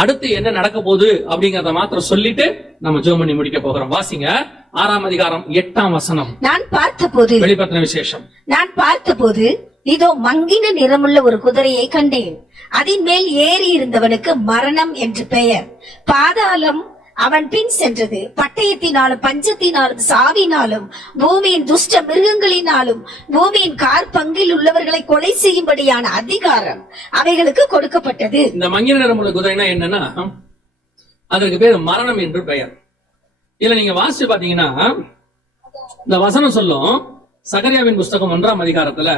அடுத்து என்ன நடக்க போகுது அப்படிங்கறத மாத்திரம் சொல்லிட்டு நம்ம ஜோம் பண்ணி முடிக்க போகிறோம். வாசிங்க. ஆறாம் அதிகாரம் எட்டாம் வசனம். நான் பார்த்தபோது வெளிப்படுத்தின விசேஷம். நான் பார்த்தபோது இதோ மங்கின நிறமுள்ள ஒரு குதிரையை கண்டேன். அதின் மேல் ஏறி இருந்தவனுக்கு மரணம் என்று பெயர். பாதாளம் அவன் பின் சென்றது. பட்டயத்தினாலும் பஞ்சத்தினாலும் சாவினாலும் பூமியின் துஷ்ட மிருகங்களினாலும் பூமியின் கார் பங்கில் உள்ளவர்களை கொலை செய்யும்படியான அதிகாரம் அவைகளுக்கு கொடுக்கப்பட்டது. இந்த மங்கின நிறமுள்ள குதிரைனா என்னன்னா அதற்கு பேர் மரணம் என்று பெயர். இதுல நீங்க வாசிச்சு பாத்தீங்கன்னா இந்த வசனம் சொல்லும் சகரியாவின் புஸ்தகம் ஒன்றாம் அதிகாரத்துல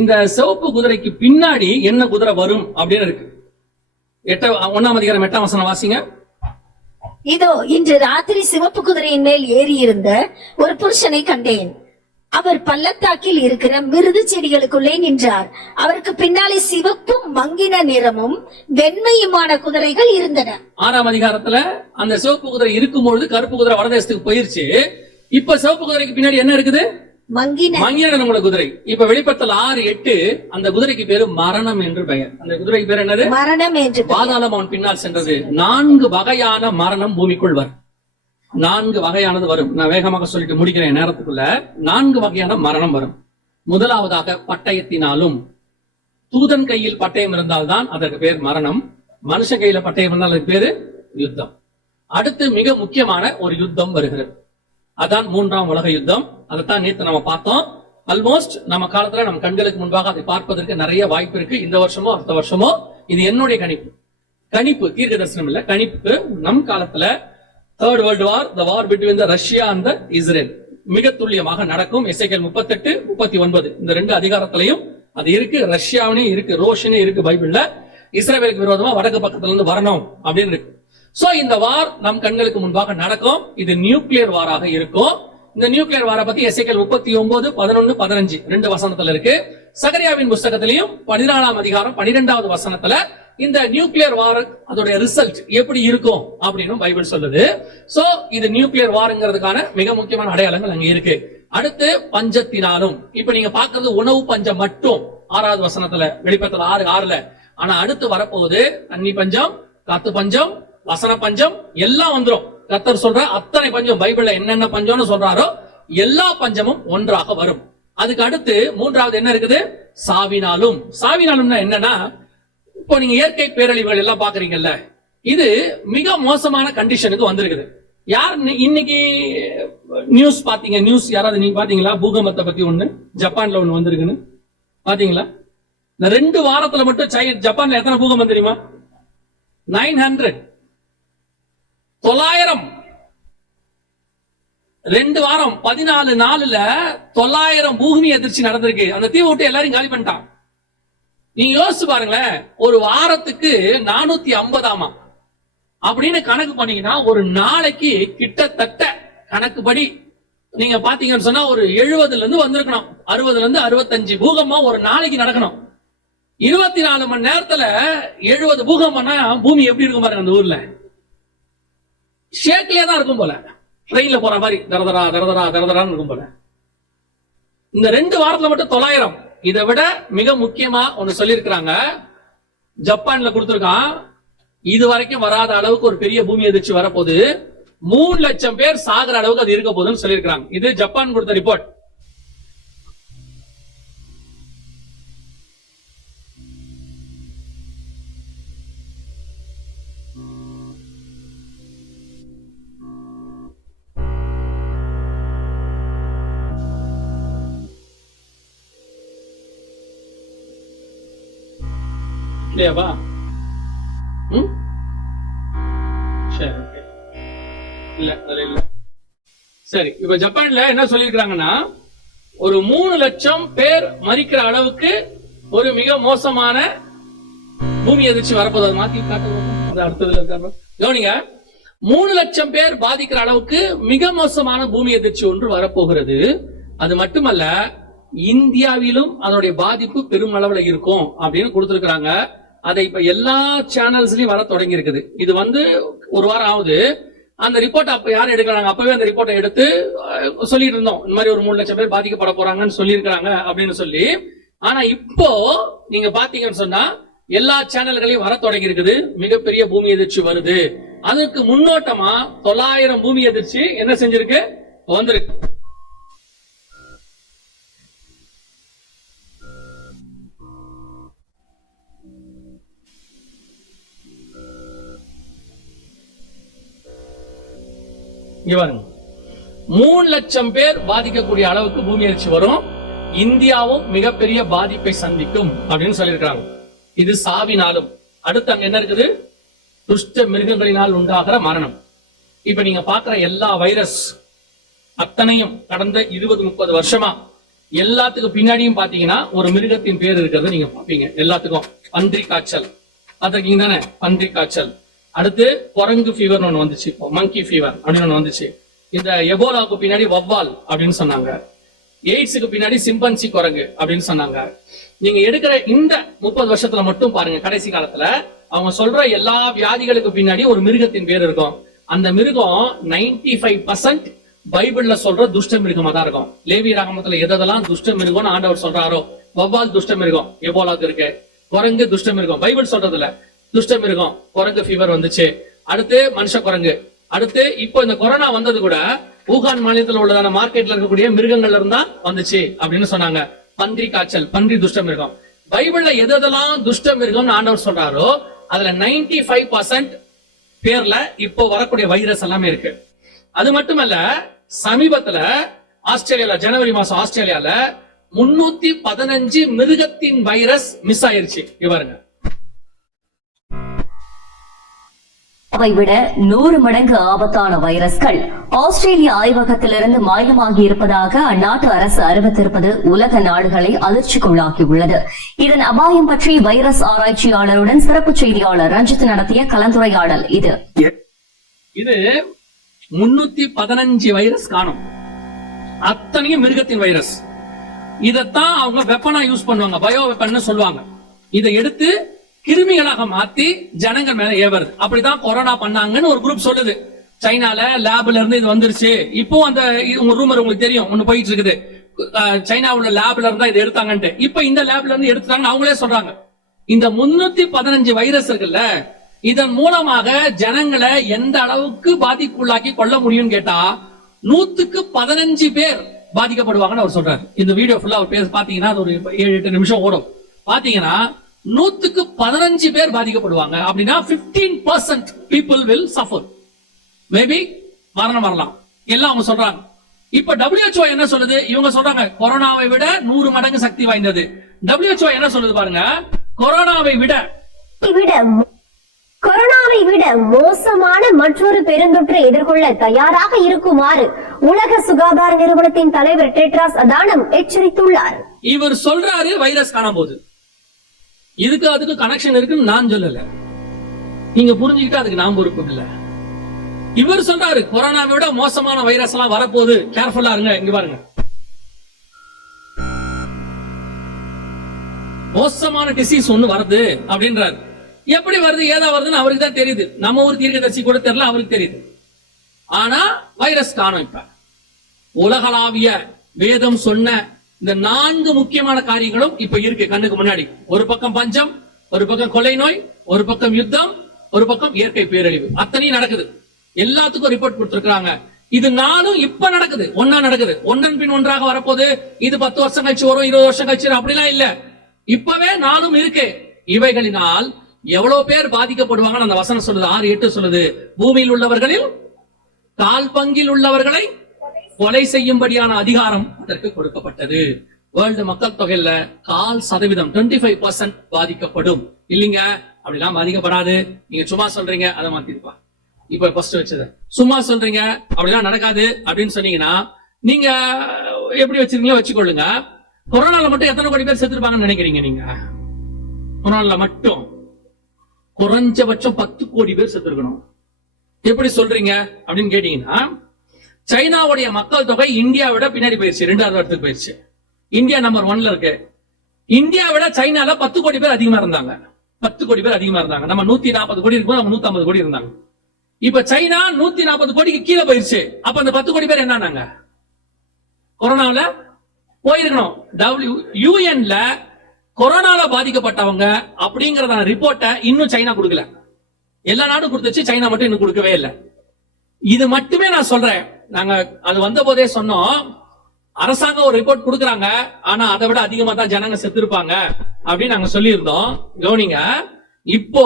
இந்த சிவப்பு குதிரைக்கு பின்னாடி என்ன குதிரை வரும் அப்படின்னு இருக்கு. எட்ட ஒன்னாம் அதிகாரம் எட்டாம் வசனம் வாசிங்க. இதோ இன்று ராத்திரி சிவப்பு குதிரையின் மேல் ஏறி இருந்த ஒரு புருஷனை கண்டேன். அவர் பள்ளத்தாக்கில் இருக்கிற மிருது செடிகளுக்குள்ளே நின்றார். அவருக்கு பின்னாலே சிவப்பும் மங்கின நிறமும் வெண்மையுமான குதிரைகள் இருந்தன. ஆறாம் அதிகாரத்துல அந்த சிவப்பு குதிரை இருக்கும் பொழுது கருப்பு குதிரை வடதேசத்துக்கு போயிருச்சு. இப்ப சிவப்பு குதிரைக்கு பின்னாடி என்ன இருக்குது? மங்கின குதிரை. இப்ப வெளிப்பத்தல் ஆறு எட்டு அந்த குதிரைக்கு பேரு மரணம் என்று பெயர். அந்த குதிரைக்கு பேர் என்னது? மரணம் என்று. பாதாளம் அவன் பின்னால் சென்றது. நான்கு வகையான மரணம் பூமிக்குள் வரும். நான்கு வகையானது வரும். நான் வேகமாக சொல்லிட்டு முடிக்கிறேன் நேரத்துக்குள்ள. நான்கு வகையான மரணம் வரும். முதலாவதாக பட்டயத்தினாலும். தூதன் கையில் பட்டயம் இருந்தால்தான் அதற்கு பேர் மரணம். மனுஷன் கையில பட்டயம் இருந்தால் அதுக்கு பேரு யுத்தம். அடுத்து மிக முக்கியமான ஒரு யுத்தம் வருகிறது. அதான் மூன்றாம் உலக யுத்தம். அதைத்தான் நேற்று நம்ம பார்த்தோம். ஆல்மோஸ்ட் நம்ம காலத்துல நம்ம கண்களுக்கு முன்பாக அதை பார்ப்பதற்கு நிறைய வாய்ப்பு இருக்கு. இந்த வருஷமோ அடுத்த வருஷமோ. இது என்னுடைய கணிப்பு. கணிப்பு தீர்க்க தரிசனம் இல்ல கணிப்பு. நம் காலத்துல third world war the war between the Russia அந்த இஸ்ரேல் மிக துல்லியமாக நடக்கும். எஸ்ஐகேல் முப்பத்தெட்டு முப்பத்தி ஒன்பது. இந்த ரெண்டு அதிகாரத்திலையும் அது இருக்கு. ரஷ்யாவினே இருக்கு. ரோஷனே இருக்கு பைபிள்ல. இஸ்ரேலுக்கு விரோதமா வடக்கு பக்கத்துல இருந்து வரணும் அப்படின்னு இருக்கு. சோ இந்த வார் நம் கண்களுக்கு முன்பாக நடக்கும். இது நியூக்ளியர் வாராக இருக்கும். இந்த நியூக்ளியர் வார பத்தி எஸ்ஐக்கள் முப்பத்தி ஒன்பது பதினொன்னு பதினஞ்சு ரெண்டு வசனத்துல இருக்கு. சகரியாவின் புஸ்தகத்திலையும் பதினாலாம் அதிகாரம் பனிரெண்டாவது வசனத்துல இந்த நியூக்ளியர் வார் அதோட ரிசல்ட் எப்படி இருக்கும் அப்படின்னு பைபிள் சொல்லுது. சோ இது நியூக்ளியர் வாருங்கிறதுக்கான மிக முக்கியமான அடையாளங்கள் அங்க இருக்கு. அடுத்து பஞ்சத்தினாலும். இப்ப நீங்க பாக்குறது உணவு பஞ்சம் மட்டும். ஆறாவது வசனத்துல வெளிப்பத்துல ஆறு ஆறுல. ஆனா அடுத்து வரப்போகுது தண்ணி பஞ்சம் காத்து பஞ்சம் வசன பஞ்சம் எல்லாம் வந்துரும். கத்தர் சொல்ற அத்தனை பஞ்சம் பைபிள்ல என்னென்ன பஞ்சம்னு சொல்றாரோ எல்லா பஞ்சமும் ஒன்றாக வரும். அதுக்கு அடுத்து மூன்றாவது என்ன இருக்குது? சாவினாலும். சாவினாலும்னா என்னன்னா இப்போ நீங்க இயற்கை பேரழிவுகள் எல்லாம் பாக்குறீங்கல்ல இது மிக மோசமான கண்டிஷனுக்கு வந்திருக்குது. யார் இன்னைக்கு நியூஸ் பாத்தீங்க நியூஸ் யாராவது நீங்க பாத்தீங்களா பூகம்பத்தை பத்தி ஒண்ணு ஜப்பான்ல ஒண்ணு வந்திருக்குன்னு. பாத்தீங்களா இந்த ரெண்டு வாரத்துல மட்டும் ஜப்பான்ல எத்தனை பூகம்பம் தெரியுமா? Nine hundred. தொள்ளாயிரம். ரெண்டு வாரம் பதினாலு நாளுல தொள்ளாயிரம் பூமி எதிர்ச்சி நடந்திருக்கு. அந்த தீவை விட்டு எல்லாரும் காலி பண்ணிட்டான். நீங்க யோசிச்சு பாருங்களேன் ஒரு வாரத்துக்கு நானூத்தி ஐம்பதாமா? அப்படின்னு கணக்கு பண்ணீங்கன்னா ஒரு நாளைக்கு கிட்டத்தட்ட கணக்குப்படி நீங்க பாத்தீங்கன்னு சொன்னா ஒரு எழுபதுல இருந்து வந்திருக்கணும். அறுபதுல இருந்து அறுபத்தஞ்சு பூகம்பம் ஒரு நாளைக்கு நடக்கணும். இருபத்தி நாலு மணி நேரத்துல எழுபது பூகம்பம்னா பூமி எப்படி இருக்கும் பாருங்க அந்த ஊர்ல. ஷேக்லேயே தான் இருக்கும் போல. ட்ரெயின்ல போற மாதிரி தரதரா தரதரா தரதரான்னு இருக்கும் போல. இந்த ரெண்டு வாரத்துல மட்டும் தொள்ளாயிரம். இதை விட மிக முக்கியமா ஒன்னு சொல்லியிருக்கிறாங்க. ஜப்பான்ல கொடுத்துருக்கான். இது வரைக்கும் வராத அளவுக்கு ஒரு பெரிய பூமி எதிர்ச்சி வரப்போகுது. மூணு லட்சம் பேர் சாகிற அளவுக்கு அது இருக்க போகுதுன்னு சொல்லியிருக்காங்க இது ஜப்பான் கொடுத்த ரிப்போர்ட் தேவா? ம்? சரி இல்ல அது இல்ல. சரி இப்ப ஜப்பான்ல என்ன சொல்லிருக்காங்கன்னா ஒரு மூணு லட்சம் பேர் மறிக்கிற அளவுக்கு ஒரு மிக மோசமான பூமி எதிர்ச்சி வரப்போது அதை மாத்தி காட்டுவோம் அடுத்ததுல இருக்காங்க. கவனிங்க மூணு லட்சம் பேர் பாதிக்கிற அளவுக்கு மிக மோசமான பூமி எதிர்ச்சி ஒன்று வரப்போகிறது. அது மட்டுமல்ல இந்தியாவிலும் அதனுடைய பாதிப்பு பெரும் அளவுல இருக்கும் அப்படின்னு கொடுத்திருக்கிறாங்க. அதை இப்ப எல்லா சேனல்ஸ்லயும் வர தொடங்கி இருக்குது இது வந்து ஒரு வாரம் ஆகுது. அந்த ரிப்போர்ட் அப்ப யாரும் எடுக்கிறாங்க? அப்பவே அந்த ரிப்போர்ட்டை எடுத்து சொல்லிட்டு இருந்தோம். இந்த மாதிரி ஒரு மூணு லட்சம் பேர் பாதிக்கப்பட போறாங்கன்னு சொல்லியிருக்கிறாங்க அப்படின்னு சொல்லி. ஆனா இப்போ நீங்க பாத்தீங்கன்னு சொன்னா எல்லா சேனல்களையும் வர தொடங்கி இருக்குது மிகப்பெரிய பூமி எதிர்ச்சி வருது. அதுக்கு முன்னோட்டமா தொள்ளாயிரம் பூமி எதிர்ச்சி என்ன செஞ்சிருக்கு? வந்திருக்கு. இங்க பாருங்க. மூணு லட்சம் பேர் பாதிக்கக்கூடிய அளவுக்கு பூமி அதிர்ச்சி வரும். இந்தியாவும் மிகப்பெரிய பாதிப்பை சந்திக்கும் அப்படின்னு சொல்லியிருக்காங்க இது சாவினாலும். அடுத்து அங்க என்ன இருக்குது? துஷ்ட மிருகங்களினால் உண்டாகிற மரணம். இப்ப நீங்க பாக்குற எல்லா வைரஸ் அத்தனையும் கடந்த இருபது முப்பது வருஷமா எல்லாத்துக்கும் பின்னாடியும் பாத்தீங்கன்னா ஒரு மிருகத்தின் பேர் இருக்கிறத நீங்க பாப்பீங்க எல்லாத்துக்கும் பன்றி காய்ச்சல். அதற்கீங்க தானே? பன்றி காய்ச்சல். அடுத்து குரங்கு ஃபீவர் ஒன்று வந்துச்சு. இப்போ மங்கி ஃபீவர் அப்படின்னு ஒன்று வந்துச்சு. இந்த எபோலாவுக்கு பின்னாடி வவ்வால் அப்படின்னு சொன்னாங்க. எய்ட்ஸுக்கு பின்னாடி சிம்பன்சி குரங்கு அப்படின்னு சொன்னாங்க. நீங்க எடுக்கிற இந்த முப்பது வருஷத்துல மட்டும் பாருங்க கடைசி காலத்துல அவங்க சொல்ற எல்லா வியாதிகளுக்கு பின்னாடி ஒரு மிருகத்தின் பேர் இருக்கும். அந்த மிருகம் 95% ஃபைவ் பர்சன்ட் பைபிள்ல சொல்ற துஷ்ட மிருகமா தான் இருக்கும். லேவி ராகமத்துல எதெல்லாம் துஷ்ட மிருகம்னு ஆண்டவர் சொல்றாரோ வவ்வால் துஷ்ட மிருகம் எபோலாக்கு இருக்கு. குரங்கு துஷ்ட மிருகம். பைபிள் சொல்றதுல துஷ்ட மிருகம் குரங்கு ஃபீவர் வந்துச்சு. அடுத்து மனுஷ குரங்கு. அடுத்து இப்போ இந்த கொரோனா வந்தது கூட ஊகான் மாநிலத்தில் உள்ளதான மார்க்கெட்ல இருக்கக்கூடிய மிருகங்கள்ல இருந்தா வந்துச்சு அப்படின்னு சொன்னாங்க. பன்றி காய்ச்சல் பன்றி துஷ்ட மிருகம். பைபிள்ல எதெல்லாம் துஷ்ட மிருகம்னு ஆண்டவர் சொல்றாரோ அதுல 95% ஃபைவ் பர்சன்ட் பேர்ல இப்போ வரக்கூடிய வைரஸ் எல்லாமே இருக்கு. அது மட்டுமல்ல சமீபத்துல ஆஸ்திரேலியால ஜனவரி மாசம் ஆஸ்திரேலியால முன்னூத்தி பதினஞ்சு மிருகத்தின் வைரஸ் மிஸ் ஆயிருச்சு. இவருங்க அவை விட நூறு மடங்கு ஆபத்தான வைரஸ்கள் ஆஸ்திரேலிய ஆய்வகத்திலிருந்து மாயமாகி இருப்பதாக அந்நாட்டு அரசு அறிவித்திருப்பது உலக நாடுகளை அதிர்ச்சிக்குள்ளாக்கியுள்ளது. இதன் அபாயம் பற்றி வைரஸ் ஆராய்ச்சியாளருடன் சிறப்பு செய்தியாளர் ரஞ்சித் நடத்திய கலந்துரையாடல் இது. இது முன்னூத்தி பதினஞ்சு வைரஸ் காணும். அத்தனையும் மிருகத்தின் வைரஸ். இதத்தான் அவங்க வெப்பனா யூஸ் பண்ணுவாங்க. பயோ வெப்பன் சொல்லுவாங்க. இதை எடுத்து கிருமிகளாக மாத்தி ஜனங்கள் மேல ஏவருது அப்படிதான் கொரோனா பண்ணாங்கன்னு ஒரு குரூப் சொல்லுது. சைனால லேப்ல இருந்து இது வந்துருச்சு. இப்போ அந்த இது உங்க ரூமர் உங்களுக்கு தெரியும். ஒண்ணு போயிட்டு இருக்குது. சைனாவுல லேப்ல இருந்தா இதை எடுத்தாங்கன்ட்டு. இப்ப இந்த லேப்ல இருந்து எடுத்தாங்கன்னு அவங்களே சொல்றாங்க. இந்த முன்னூத்தி பதினஞ்சு வைரஸ் இருக்குல்ல இதன் மூலமாக ஜனங்களை எந்த அளவுக்கு பாதிப்புள்ளாக்கி கொள்ள முடியும்னு கேட்டா நூத்துக்கு பதினஞ்சு பேர் பாதிக்கப்படுவாங்கன்னு அவர் சொல்றாரு. இந்த வீடியோ ஃபுல்லா அவர் பேச பாத்தீங்கன்னா அது ஒரு ஏழு எட்டு நிமிஷம் ஓடும். பாத்தீங்கன்னா நூத்துக்கு பதினஞ்சு பேர் பாதிக்கப்படுவாங்க. அப்படின்னா 15% percent people will suffer maybe மரணம் வரலாம். எல்லாம் அவங்க சொல்றாங்க. இப்ப WHO என்ன சொல்லுது? இவங்க சொல்றாங்க கொரோனாவை விட நூறு மடங்கு சக்தி வாய்ந்தது. WHO என்ன சொல்லுது பாருங்க? கொரோனாவை விட விட கொரோனாவை விட மோசமான மற்றொரு பெருந்தொற்றை எதிர்கொள்ள தயாராக இருக்குமாறு உலக சுகாதார நிறுவனத்தின் தலைவர் டெட்ராஸ் அதானம் எச்சரித்துள்ளார். இவர் சொல்றாரு வைரஸ் காணாம போகுது. இதுக்கு அதுக்கு கனெக்ஷன் இருக்குன்னு நான் சொல்லல. நீங்க புரிஞ்சுக்கிட்டு அதுக்கு நான் பொறுப்பு இல்ல. இவர் சொல்றாரு கொரோனாவை விட மோசமான வைரஸ் எல்லாம் வரப்போகுது. கேர்ஃபுல்லா இருங்க இங்க பாருங்க. மோசமான டிசீஸ் ஒண்ணு வருது அப்படின்றாரு. எப்படி வருது ஏதா வருதுன்னு அவருக்கு தான் தெரியுது. நம்ம ஊர் தீர்க்கதரிசி கூட தெரியல அவருக்கு தெரியுது. ஆனா வைரஸ் காணும் இப்ப. உலகளாவிய வேதம் சொன்ன இந்த நான்கு முக்கியமான காரியங்களும் இப்ப இருக்கு கண்ணுக்கு முன்னாடி. ஒரு பக்கம் பஞ்சம் ஒரு பக்கம் கொலை நோய் ஒரு பக்கம் யுத்தம் ஒரு பக்கம் இயற்கை பேரழிவு. அத்தனையும் நடக்குது. எல்லாத்துக்கும் ரிப்போர்ட் கொடுத்திருக்காங்க இது நாளும் இப்ப நடக்குது. ஒன்னா நடக்குது. ஒன்னன் பின் ஒன்றாக வரப்போகுது. இது பத்து வருஷம் கழிச்சு வரும் இருபது வருஷம் கழிச்சு அப்படிலாம் இல்ல. இப்பவே நானும் இருக்கு. இவைகளினால் எவ்வளவு பேர் பாதிக்கப்படுவாங்கன்னு அந்த வசனம் சொல்லுது. ஆறு எட்டு சொல்லுது. பூமியில் உள்ளவர்களில் கால் பங்கில் உள்ளவர்களை கொலை செய்யும்படியான அதிகாரம் அதற்கு கொடுக்கப்பட்டது. வேர்ல்டு மக்கள் தொகையில கால் சதவீதம் 25% ஃபைவ் பர்சன்ட் பாதிக்கப்படும். இல்லைங்க அப்படிலாம் பாதிக்கப்படாது. நீங்க சும்மா சொல்றீங்க அதை மாத்திருப்பா. இப்ப ஃபர்ஸ்ட் வச்சது. சும்மா சொல்றீங்க அப்படிலாம் நடக்காது அப்படின்னு சொன்னீங்கன்னா நீங்க எப்படி வச்சிருக்கீங்களோ வச்சுக்கொள்ளுங்க. கொரோனால மட்டும் எத்தனை கோடி பேர் செத்துருப்பாங்கன்னு நினைக்கிறீங்க நீங்க? கொரோனால மட்டும். குறைஞ்சபட்சம் பத்து கோடி பேர் செத்துருக்கணும். எப்படி சொல்றீங்க அப்படின்னு கேட்டீங்கன்னா சைனாவுடைய மக்கள் தொகை இந்தியா விட பின்னாடி போயிருச்சு ரெண்டாவது இடத்துக்கு போயிருச்சு. இந்தியா நம்பர் ஒன்ல இருக்கு. இந்தியா விட சைனால பத்து கோடி பேர் அதிகமா இருந்தாங்க. பத்து கோடி பேர் அதிகமா இருந்தாங்க. நம்ம நூத்தி நாற்பது கோடி இருக்கும்போது நம்ம நூத்தி ஐம்பது கோடி இருந்தாங்க. இப்ப சைனா நூத்தி நாற்பது கோடிக்கு கீழே போயிருச்சு. அப்ப அந்த பத்து கோடி பேர் என்னன்னாங்க? கொரோனாவுல போயிருக்கணும். டபிள்யூ யூஎன்ல கொரோனால பாதிக்கப்பட்டவங்க அப்படிங்கறத ரிப்போர்ட்டை இன்னும் சைனா கொடுக்கல. எல்லா நாடும் கொடுத்துச்சு சைனா மட்டும் இன்னும் கொடுக்கவே இல்லை. இது மட்டுமே நான் சொல்றேன். நாங்க அது வந்த போதே சொன்னோம் அரசாங்கம் ஒரு ரிப்போர்ட் கொடுக்குறாங்க ஆனா அதை விட அதிகமா தான் ஜனங்க செத்துருப்பாங்க அப்படின்னு நாங்க சொல்லியிருந்தோம் கவனிங்க. இப்போ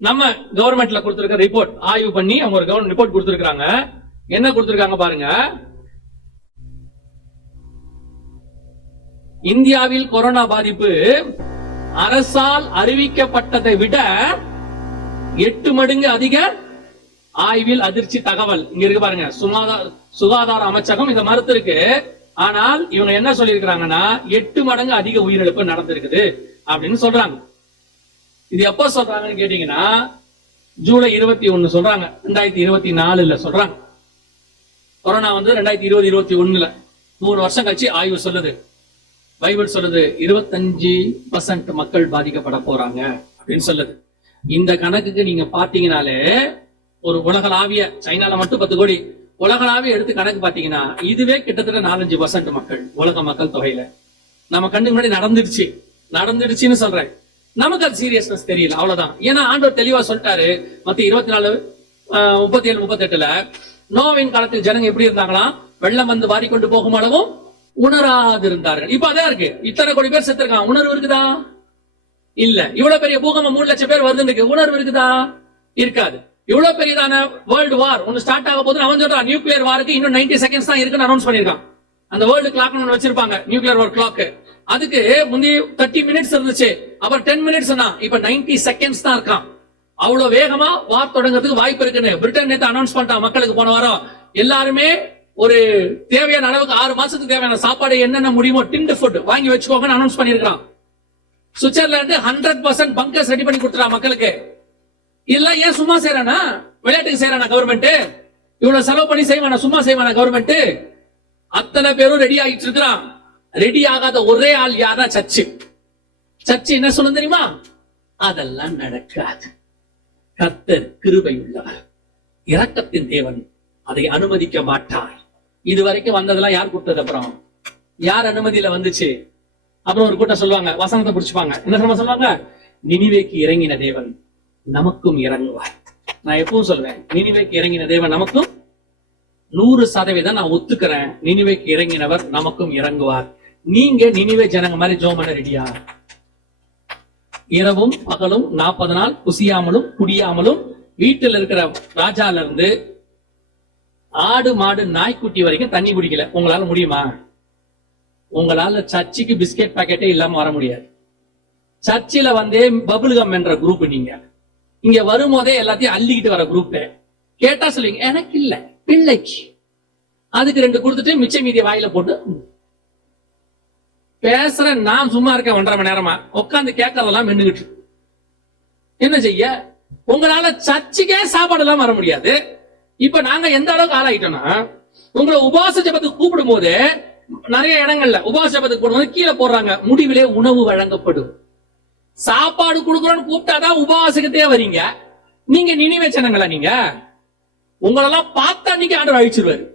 நம்ம கவர்மெண்ட்ல கொடுத்திருக்க ரிப்போர்ட் ஆய்வு பண்ணி அவங்க ஒரு கவர்மெண்ட் ரிப்போர்ட் கொடுத்திருக்காங்க என்ன கொடுத்திருக்காங்க பாருங்க. இந்தியாவில் கொரோனா பாதிப்பு அரசால் அறிவிக்கப்பட்டதை விட எட்டு மடங்கு அதிக ஆய்வில் அதிர்ச்சி தகவல். இங்க இருக்கு பாருங்க. சுகாதார சுகாதார அமைச்சகம் இதை மறுத்து இருக்கு. ஆனால் இவங்க என்ன சொல்லியிருக்கிறாங்கன்னா எட்டு மடங்கு அதிக உயிரிழப்பு நடந்திருக்குது அப்படின்னு சொல்றாங்க. இது எப்ப சொல்றாங்கன்னு கேட்டீங்கன்னா ஜூலை இருபத்தி ஒண்ணு சொல்றாங்க. ரெண்டாயிரத்தி இருபத்தி நாலுல சொல்றாங்க. கொரோனா வந்து ரெண்டாயிரத்தி இருபது இருபத்தி ஒண்ணுல மூணு வருஷம் கழிச்சு ஆய்வு சொல்லுது. பைபிள் சொல்லுது இருபத்தஞ்சு பர்சன்ட் மக்கள் பாதிக்கப்பட போறாங்க அப்படின்னு சொல்லுது. இந்த கணக்குக்கு நீங்க பாத்தீங்கனாலே ஒரு உலகளாவிய சைனால மட்டும் பத்து கோடி உலகளாவிய எடுத்து கணக்கு பாத்தீங்கன்னா இதுவே கிட்டத்தட்ட நாலஞ்சு பர்சன்ட் மக்கள் உலக மக்கள் தொகையில. நம்ம கண்ணுக்கு முன்னாடி நடந்துடுச்சு. நடந்துடுச்சுன்னு சொல்றேன். நமக்கு அது சீரியஸ்னஸ் தெரியல அவ்வளவுதான். ஏன்னா ஆண்டவர் தெளிவா சொல்லிட்டாரு மத்த இருபத்தி நாலு முப்பத்தி ஏழு முப்பத்தி எட்டுல நோவின் காலத்தில் ஜனங்க எப்படி இருந்தாங்களா? வெள்ளம் வந்து வாரிக்கொண்டு போகும் அளவும் உணராது இருந்தார்கள். இப்ப அதான் இருக்கு. இத்தனை கோடி பேர் செத்துருக்கான் உணர்வு இருக்குதா? இல்ல. இவ்வளவு பெரிய பூகம்பம் மூணு லட்சம் பேர் வருதுன்னு இருக்கு. உணர்வு இருக்குதா? இருக்காது. இவ்வளவு பெரியதான வேர்ல்டு வார் ஒன்னு ஸ்டார்ட் ஆக போது அவன் சொல்றான் நியூக்ளியர் வாருக்கு இன்னும் 90 செகண்ட்ஸ் தான் இருக்குன்னு அனௌன்ஸ் பண்ணிருக்கான் அந்த வேர்ல்டு கிளாக் ஒன்று வச்சிருப்பாங்க நியூக்ளியர் வார் கிளாக் அதுக்கு முந்தி தேர்ட்டி மினிட்ஸ் இருந்துச்சு அப்புறம் டென் மினிட்ஸ் இப்ப 90 செகண்ட்ஸ் தான் இருக்கான். அவ்வளவு வேகமா வார் தொடங்குறதுக்கு வாய்ப்பு இருக்குன்னு பிரிட்டன் நேத்து அனௌன்ஸ் பண்ணிட்டான் மக்களுக்கு போன வாரம். எல்லாருமே ஒரு தேவையான அளவுக்கு ஆறு மாசத்துக்கு தேவையான சாப்பாடு என்னென்ன முடியுமோ டிண்டு ஃபுட் வாங்கி வச்சுக்கோங்கன்னு அனௌன்ஸ் பண்ணிருக்கான் Switzerland hundred percent bunkers ready பண்ணி கொடுத்துறான் மக்களுக்கு. இதெல்லாம் ஏன் சும்மா செய்யறானா? விளையாட்டுக்கு செய்யறானா கவர்மெண்ட் இவ்வளவு செலவு பண்ணி செய்வானா? சும்மா செய்வானா கவர்மெண்ட் அத்தனை பேரும் ரெடி ஆகிட்டு இருக்கிறான். ரெடி ஆகாத ஒரே ஆள் யாரா சர்ச்சு. சர்ச்சு என்ன சொல்லும் தெரியுமா? அதெல்லாம் நடக்காது. கர்த்தர் கிருபை உள்ளவர் இரக்கத்தின் தேவன் அதை அனுமதிக்க மாட்டார். இது வரைக்கும் வந்ததெல்லாம் யார் கொடுத்தது அப்புறம்? யார் அனுமதியில வந்துச்சு? அப்புறம் ஒரு கூட்டம் சொல்லுவாங்க வசனத்தை புடிச்சுப்பாங்க. என்ன சொல்லுவாங்க? நினைவேக்கு இறங்கின தேவன். நமக்கும் இறங்குவார். நான் எப்பவும் சொல்வேன் நினைவைக்கு இறங்கின தேவன் நமக்கும் நூறு சதவீதம் நான் ஒத்துக்கிறேன். நினைவைக்கு இறங்கினவர் நமக்கும் இறங்குவார். நீங்க நினிவே ஜனங்க மாதிரி ஜோம் பண்ண ரெடியா இரவும் பகலும் நாற்பது நாள் குசியாமலும் குடியாமலும் வீட்டில் இருக்கிற ராஜால இருந்து ஆடு மாடு நாய்க்குட்டி வரைக்கும் தண்ணி குடிக்கல. உங்களால முடியுமா? உங்களால சர்ச்சுக்கு பிஸ்கெட் பாக்கெட்டே இல்லாம வர முடியாது. சர்ச்சில வந்தே பபுல்கம் என்ற குரூப் நீங்க. இங்க வரும்போதே எல்லாத்தையும் அள்ளிக்கிட்டு வர குரூப் கேட்டா சொல்லுவீங்க எனக்கு இல்ல பிள்ளைக்கு. அதுக்கு ரெண்டு கொடுத்துட்டு மிச்ச மீதிய வாயில போட்டு பேசுற நான் சும்மா இருக்கேன் ஒன்றரை மணி நேரமா. உட்காந்து கேட்கறதெல்லாம் மென்னுகிட்டு என்ன செய்ய? உங்களால சர்ச்சுக்கே சாப்பாடு எல்லாம் வர முடியாது. இப்ப நாங்க எந்த அளவுக்கு ஆளாயிட்டோம்னா உங்களை உபவாச ஜபத்துக்கு கூப்பிடும் போது நிறைய இடங்கள்ல உபவாச ஜபத்துக்கு போடும்போது கீழே போடுறாங்க முடிவிலே உணவு வழங்கப்படும். சாப்பாடு கொடுக்குறோன்னு கூப்பிட்டாதான் உபவாசத்துக்கே வரீங்க. நீங்க நினைவே சனங்களா நீங்க? உங்களெல்லாம் பார்த்தா அன்னைக்கு ஆண்டு அழிச்சிருவாரு.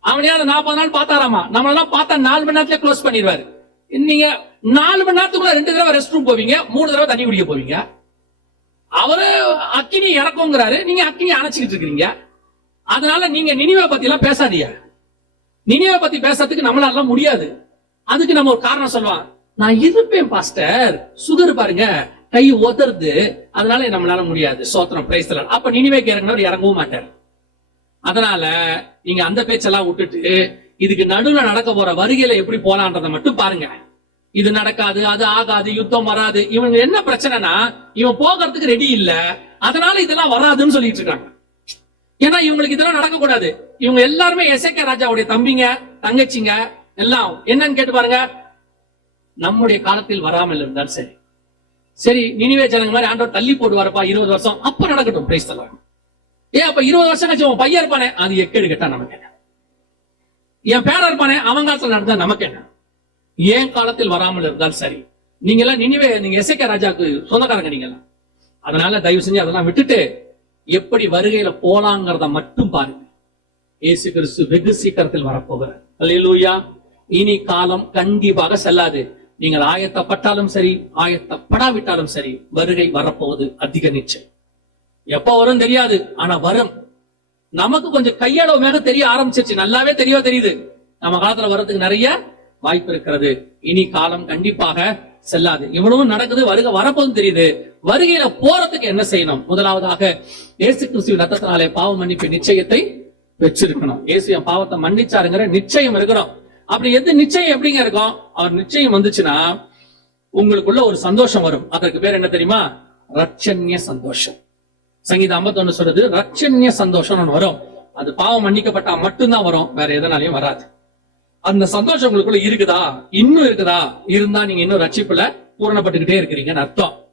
அவனையாவது நாற்பது நாள் பார்த்தாராமா? நம்மளெல்லாம் பார்த்தா நாலு மணி நேரத்துல க்ளோஸ் பண்ணிடுவாரு. நீங்க நாலு மணி நேரத்துக்குள்ள ரெண்டு தடவை ரெஸ்ட் ரூம் போவீங்க மூணு தடவை தண்ணி குடிக்க போவீங்க. அவரு அக்கினி இறக்குங்கிறாரு நீங்க அக்கினி அணைச்சிக்கிட்டு இருக்கிறீங்க. அதனால நீங்க நினைவை பத்தி எல்லாம் பேசாதீங்க. நினைவை பத்தி பேசுறதுக்கு நம்மளால முடியாது. அதுக்கு நம்ம ஒரு காரணம் சொல்லுவான் நான் இருப்பேன் பாஸ்டர். சுகர் பாருங்க. கை ஒதறது அதனால நம்மளால முடியாது. சோத்திரம் பிரைஸ்ல அப்ப நினைவேக்கு இறங்கினவர் இறங்கவும் மாட்டார். அதனால நீங்க அந்த பேச்செல்லாம் விட்டுட்டு இதுக்கு நடுவுல நடக்க போற வருகையில எப்படி போலான்றதை மட்டும் பாருங்க. இது நடக்காது அது ஆகாது யுத்தம் வராது. இவங்க என்ன பிரச்சனைனா இவன் போகிறதுக்கு ரெடி இல்ல. அதனால இதெல்லாம் வராதுன்னு சொல்லிட்டு இருக்காங்க. ஏன்னா இவங்களுக்கு இதெல்லாம் நடக்கக்கூடாது. இவங்க எல்லாருமே எஸ்ஏகே ராஜாவுடைய தம்பிங்க தங்கச்சிங்க எல்லாம். என்னன்னு கேட்டு பாருங்க. நம்முடைய காலத்தில் வராமல் இருந்தால் சரி. சரி நினைவே ஜனங்க மாதிரி ஆண்டவர் தள்ளி போட்டு வரப்பா இருபது வருஷம் அப்ப நடக்கட்டும் பிரைஸ் தரலாம் ஏன் அப்ப இருபது வருஷம் கழிச்சு உன் பையன் இருப்பானே? அது எக்கேடு கேட்டா நமக்கு என்ன? என் பேர இருப்பானே? அவன் காலத்துல நடந்தா நமக்கு என்ன? ஏன் காலத்தில் வராமல் இருந்தால் சரி. நீங்க எல்லாம் நினைவே நீங்க எசேக்கே ராஜாக்கு சொந்தக்காரங்க நீங்க எல்லாம் அதனால தயவு செஞ்சு அதெல்லாம் விட்டுட்டு எப்படி வருகையில போலாங்கிறத மட்டும் பாருங்க. இயேசு கிறிஸ்து வெகு சீக்கிரத்தில் வரப்போகிறார். இனி காலம் கண்டிப்பாக செல்லாது. நீங்கள் ஆயத்தப்பட்டாலும் சரி ஆயத்தப்படாவிட்டாலும் சரி வருகை வரப்போவது அதிக நிச்சயம். எப்ப வரும் தெரியாது ஆனா வரும். நமக்கு கொஞ்சம் கையளவு மேக தெரிய ஆரம்பிச்சிருச்சு. நல்லாவே தெரியோ தெரியுது. நம்ம காலத்துல வர்றதுக்கு நிறைய வாய்ப்பு இருக்கிறது. இனி காலம் கண்டிப்பாக செல்லாது. இவ்வளவும் நடக்குது வருக வரப்போதும் தெரியுது. வருகையில போறதுக்கு என்ன செய்யணும்? முதலாவதாக இயேசு கிறிஸ்துவின் ரத்தத்தினாலே பாவ மன்னிப்பு நிச்சயத்தை வச்சிருக்கணும் இயேசு என் பாவத்தை மன்னிச்சாருங்கிற நிச்சயம் இருக்கணும் அப்படி எது நிச்சயம் எப்படிங்க இருக்கும்? அவர் நிச்சயம் வந்துச்சுன்னா உங்களுக்குள்ள ஒரு சந்தோஷம் வரும். அதற்கு பேர் என்ன தெரியுமா? ரட்சண்ய சந்தோஷம். சங்கீதம் 51 சொல்றது ரட்சண்ய சந்தோஷம் ஒன்று வரும். அது பாவம் மன்னிக்கப்பட்டா மட்டும்தான் வரும் வேற எதனாலையும் வராது. அந்த சந்தோஷம் உங்களுக்குள்ள இருக்குதா? இன்னும் இருக்குதா? இருந்தா நீங்க இன்னும் ரட்சிப்புல பூரணப்பட்டுக்கிட்டே இருக்கிறீங்கன்னு அர்த்தம்.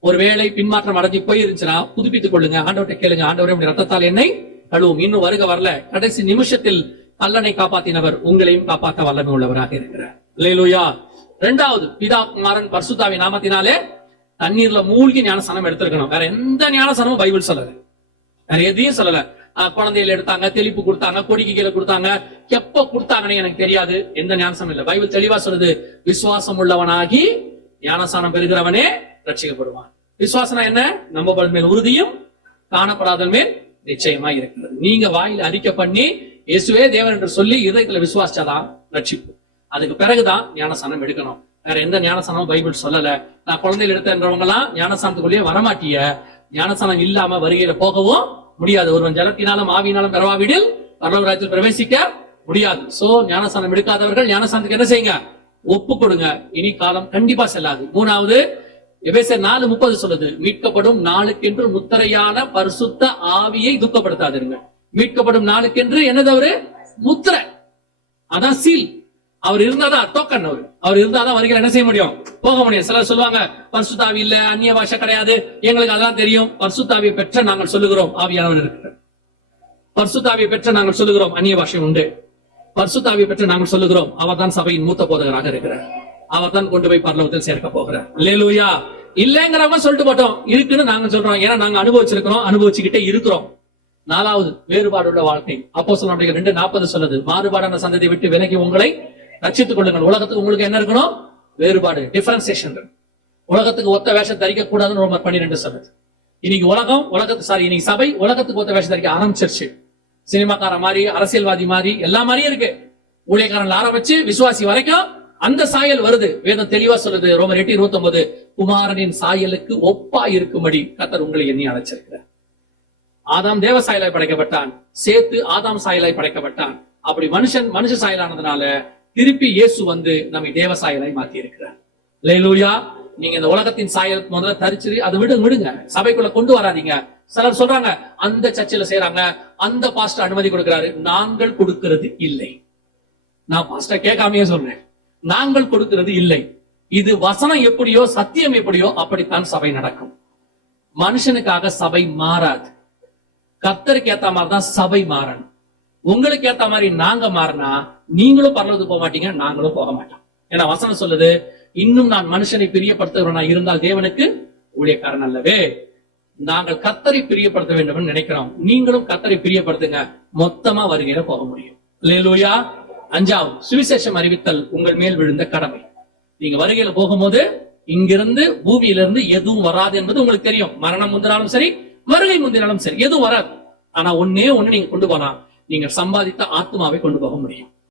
ஒருவேளை பின்மாற்றம் அடைஞ்சு போயிருந்துச்சுன்னா புதுப்பித்துக் கொள்ளுங்க. ஆண்டவர்கிட்ட கேளுங்க. ஆண்டவரே ரத்தத்தால் என்னை கழுவும் இன்னும் வருக வரல. கடைசி நிமிஷத்தில் அல்லனை காப்பாத்தினவர் உங்களையும் காப்பாற்ற வல்லமை உள்ளவராக இருக்கிறார். லேலுயா ரெண்டாவது பிதா குமாரன் பர்சுத்தாவி நாமத்தினாலே தண்ணீர்ல மூழ்கி ஞானசனம் எடுத்திருக்கணும். வேற எந்த ஞானசனமும் பைபிள் சொல்லல. வேற எதையும் சொல்லல. குழந்தைகள் குழந்தையில எடுத்தாங்க தெளிப்பு கொடுத்தாங்க கொடிக்கு கீழே கொடுத்தாங்க. எப்ப கொடுத்தாங்கன்னு எனக்கு தெரியாது. எந்த ஞானசனம் இல்ல. பைபிள் தெளிவா சொல்லுது. விசுவாசம் உள்ளவனாகி ஞானசானம் பெறுகிறவனே ரட்சிக்கப்படுவான் விசுவாசனா என்ன? நம்பப்படும் மேல் உறுதியும் காணப்படாத மேல் நிச்சயமா இருக்கிறது. நீங்க வாயில அறிக்கை பண்ணி இயேசுவே தேவன் என்று சொல்லி இதயத்துல விசுவாசிச்சாதான் ரட்சிப்பு. அதுக்கு பிறகுதான் ஞானசானம் எடுக்கணும். வேற எந்த ஞானசானமும் பைபிள் சொல்லல. நான் குழந்தையில எடுத்தன்றவங்க எல்லாம் ஞானசானத்துக்குள்ளேயே வரமாட்டிய. ஞானசானம் இல்லாம வருகையில போகவும் முடியாது. ஒருவன் ஜலத்தினாலும் ஆவியினாலும் பெறவாவிடில் பரலோகராஜ்யத்தில் பிரவேசிக்க முடியாது. சோ ஞானசானம் எடுக்காதவர்கள் ஞானசானத்துக்கு என்ன செய்யுங்க? ஒப்பு கொடுங்க. இனி காலம் கண்டிப்பா செல்லாது. மூணாவது எபேசியர் நாலு முப்பது சொல்லுது மீட்கப்படும் நாளுக்கென்று முத்திரையான பரிசுத்த ஆவியை துக்கப்படுத்தாதிருங்க மீட்கப்படும் நாளுக்கென்று என்னது அவரு? முத்திரை. அதான் சீல் அவர் இருந்தாதான் டோக்கன் அவர். அவர் இருந்தாதான் வருகிற என்ன செய்ய முடியும்? போக முடியும். சிலர் சொல்லுவாங்க பர்சுத்தாவி இல்ல அந்நிய பாஷை கிடையாது. எங்களுக்கு அதெல்லாம் தெரியும். பரிசுத்தாவியை பெற்ற நாங்கள் சொல்லுகிறோம். ஆவியானவர் இருக்கிறார். பர்சுத்தாவியை பெற்ற நாங்கள் சொல்லுகிறோம். அந்நிய பாஷை உண்டு. பர்சுத்தாவியை பெற்ற நாங்கள் சொல்லுகிறோம். அவர்தான் சபையின் மூத்த போதகராக இருக்கிறார். அவர்தான் கொண்டு போய் பரலோகத்தில் சேர்க்க போகிறார். லேலூயா இல்லைங்கிறவங்க சொல்லிட்டு போட்டோம். இருக்குன்னு நாங்க சொல்றோம். ஏன்னா நாங்க அனுபவிச்சிருக்கிறோம். அனுபவிச்சுக்கிட்டே இருக்கிறோம். நாலாவது வேறுபாடுள்ள வாழ்க்கை. அப்போ சொல்ல ரெண்டு நாற்பது சொல்லுது. மாறுபாடான சந்ததியை விட்டு விலகி உங்களை ரச்சித்துக் கொள்ளுங்கள். உலகத்துக்கு உங்களுக்கு என்ன இருக்கணும்? வேறுபாடு டிஃபரன்சியேஷன் உலகத்துக்கு ஒத்த வேஷம் தரிக்க கூடாதுன்னு ரொம்ப பன்னிரெண்டு சொல்லுது. இன்னைக்கு உலகம் உலகத்து சாரி இன்னைக்கு சபை உலகத்துக்கு ஒத்த வேஷம் தரிக்க ஆரம்பிச்சிருச்சு. சினிமாக்கார மாதிரி அரசியல்வாதி மாதிரி எல்லா மாதிரியும் இருக்கு. ஊழியக்காரன் ஆரம்பிச்சு விசுவாசி வரைக்கும் அந்த சாயல் வருது. வேதம் தெளிவா சொல்லுது. ரோமர் எட்டு இருபத்தி ஒன்பது குமாரனின் சாயலுக்கு ஒப்பா இருக்கும்படி கத்தர் உங்களை எண்ணி அழைச்சிருக்கிறார். ஆதாம் தேவ சாயலாய் படைக்கப்பட்டான். சேத்து ஆதாம் சாயலாய் படைக்கப்பட்டான். அப்படி மனுஷன் மனுஷ சாயலானதுனால திருப்பி இயேசு வந்து நம்மை தேவ சாயலாய் மாத்தி இருக்கிறார் லேலூயா நீங்க இந்த உலகத்தின் சாயல் முதல்ல தரிச்சு அதை விடுங்க விடுங்க. சபைக்குள்ள கொண்டு வராதீங்க. சிலர் சொல்றாங்க அந்த சர்ச்சில் செய்யறாங்க அந்த பாஸ்டர் அனுமதி கொடுக்கிறாரு. நாங்கள் கொடுக்கிறது இல்லை. நான் பாஸ்டர் கேட்காமையே சொல்றேன். நாங்கள் கொடுக்கிறது இல்லை. இது வசனம் எப்படியோ சத்தியம் எப்படியோ அப்படித்தான் சபை நடக்கும். மனுஷனுக்காக சபை மாறாது. கத்தருக்கு ஏத்த மாதிரி தான் சபை மாறணும். உங்களுக்கு ஏத்த மாதிரி நாங்க மாறினா நீங்களும் பரலோகத்துக்கு போக மாட்டீங்க நாங்களும் போக மாட்டோம். ஏன்னா வசனம் சொல்லுது இன்னும் நான் மனுஷனை பிரியப்படுத்துகிறவனா இருந்தால் தேவனுக்கு ஊழியக்காரன் அல்லவே. நாங்கள் கத்தரை பிரியப்படுத்த வேண்டும் என்று நினைக்கிறோம். நீங்களும் கத்தரை பிரியப்படுத்துங்க. மொத்தமா வருகையில போக முடியும். லேலூயா அஞ்சாவது சுவிசேஷம் அறிவித்தல் உங்கள் மேல் விழுந்த கடமை. நீங்க வருகையில போகும்போது இங்கிருந்து பூமியிலிருந்து எதுவும் வராது என்பது உங்களுக்கு தெரியும். மரணம் முந்தினாலும் சரி வருகை முந்தினாலும் சரி எதுவும் வராது. ஆனா ஒன்னே ஒண்ணு நீங்க கொண்டு போனா நீங்க சம்பாதித்த ஆத்மாவை கொண்டு போக முடியும்.